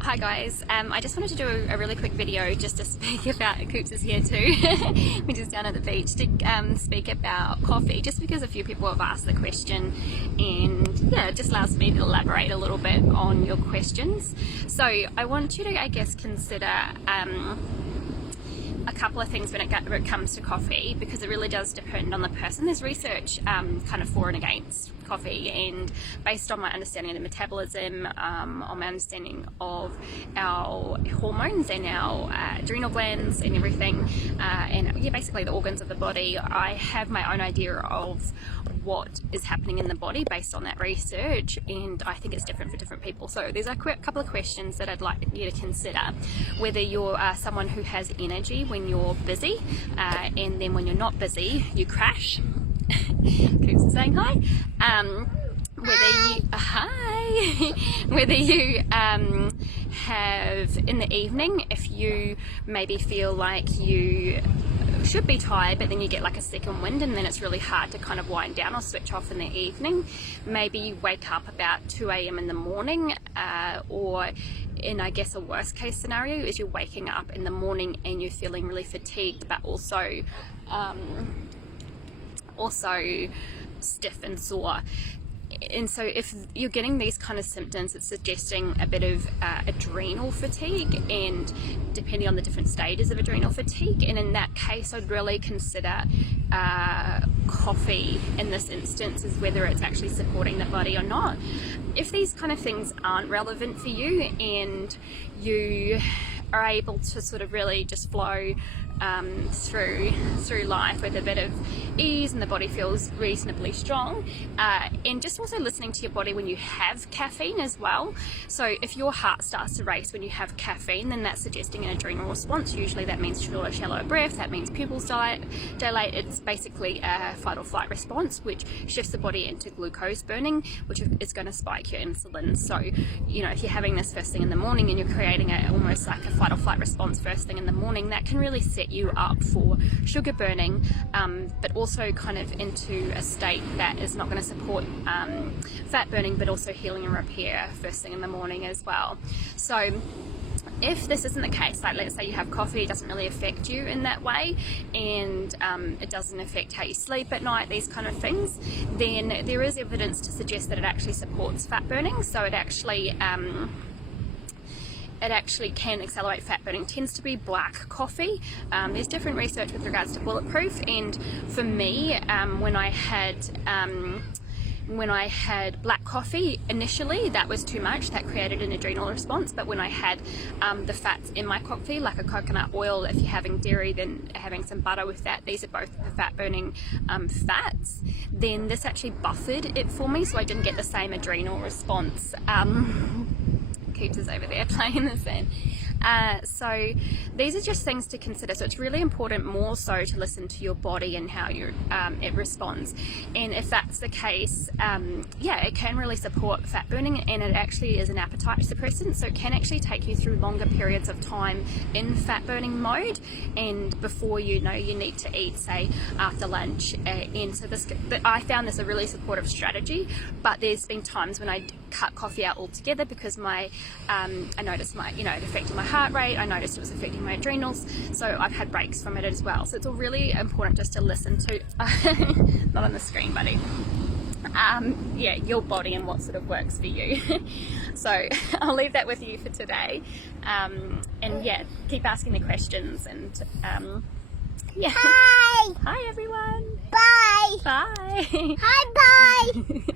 Hi guys, I just wanted to do a really quick video just to speak about, Coops is here too, we're just down at the beach, to speak about coffee, just because a few people have asked the question, and yeah, it just allows me to elaborate a little bit on your questions. So I want you to, I guess, consider a couple of things when it comes to coffee, because it really does depend on the person. There's research kind of for and against coffee, and based on my understanding of the metabolism, on my understanding of our hormones and our adrenal glands and everything, and yeah, basically the organs of the body, I have my own idea of what is happening in the body based on that research, and I think it's different for different people. So there's a couple of questions that I'd like you to consider. Whether you're someone who has energy when you're busy, and then when you're not busy you crash. Coops is saying hi. Whether you have in the evening, if you maybe feel like you should be tired but then you get like a second wind and then it's really hard to kind of wind down or switch off in the evening. Maybe you wake up about 2 a.m. in the morning, or in, I guess, a worst case scenario is you're waking up in the morning and you're feeling really fatigued but also stiff and sore. And so if you're getting these kind of symptoms, it's suggesting a bit of adrenal fatigue, and depending on the different stages of adrenal fatigue, and in that case I'd really consider coffee in this instance, is whether it's actually supporting the body or not. If these kind of things aren't relevant for you and you are able to sort of really just flow through life with a bit of ease and the body feels reasonably strong, and just also listening to your body when you have caffeine as well. So if your heart starts to race when you have caffeine, then that's suggesting an adrenal response. Usually that means shallow breath, that means pupils dilate. It's basically a fight or flight response, which shifts the body into glucose burning, which is going to spike your insulin. So you know, if you're having this first thing in the morning and you're creating almost like a fight or flight response first thing in the morning, that can really set you up for sugar burning, but also kind of into a state that is not going to support fat burning, but also healing and repair first thing in the morning as well. So if this isn't the case, like let's say you have coffee, it doesn't really affect you in that way, and it doesn't affect how you sleep at night, these kind of things, then there is evidence to suggest that it actually supports fat burning. So it actually can accelerate fat burning. Tends to be black coffee. There's different research with regards to bulletproof, and for me, when I had black coffee initially, that was too much. That created an adrenal response. But when I had the fats in my coffee, like a coconut oil, if you're having dairy, then having some butter with that, these are both fat burning fats, then this actually buffered it for me, so I didn't get the same adrenal response. Coops is over there playing in the sand. So these are just things to consider. So it's really important more so to listen to your body and how it responds. And if that's the case, yeah, it can really support fat burning, and it actually is an appetite suppressant. So it can actually take you through longer periods of time in fat burning mode, and before you know you need to eat, say after lunch. And so I found this a really supportive strategy, but there's been times when I cut coffee out altogether because I noticed it affected my heart rate. I noticed it was affecting my adrenals, so I've had breaks from it as well. So it's all really important just to listen to not on the screen, buddy. Yeah, your body and what sort of works for you. So I'll leave that with you for today, and yeah, keep asking the questions, and yeah. Hi. Hi everyone. Bye. Bye. Hi, bye.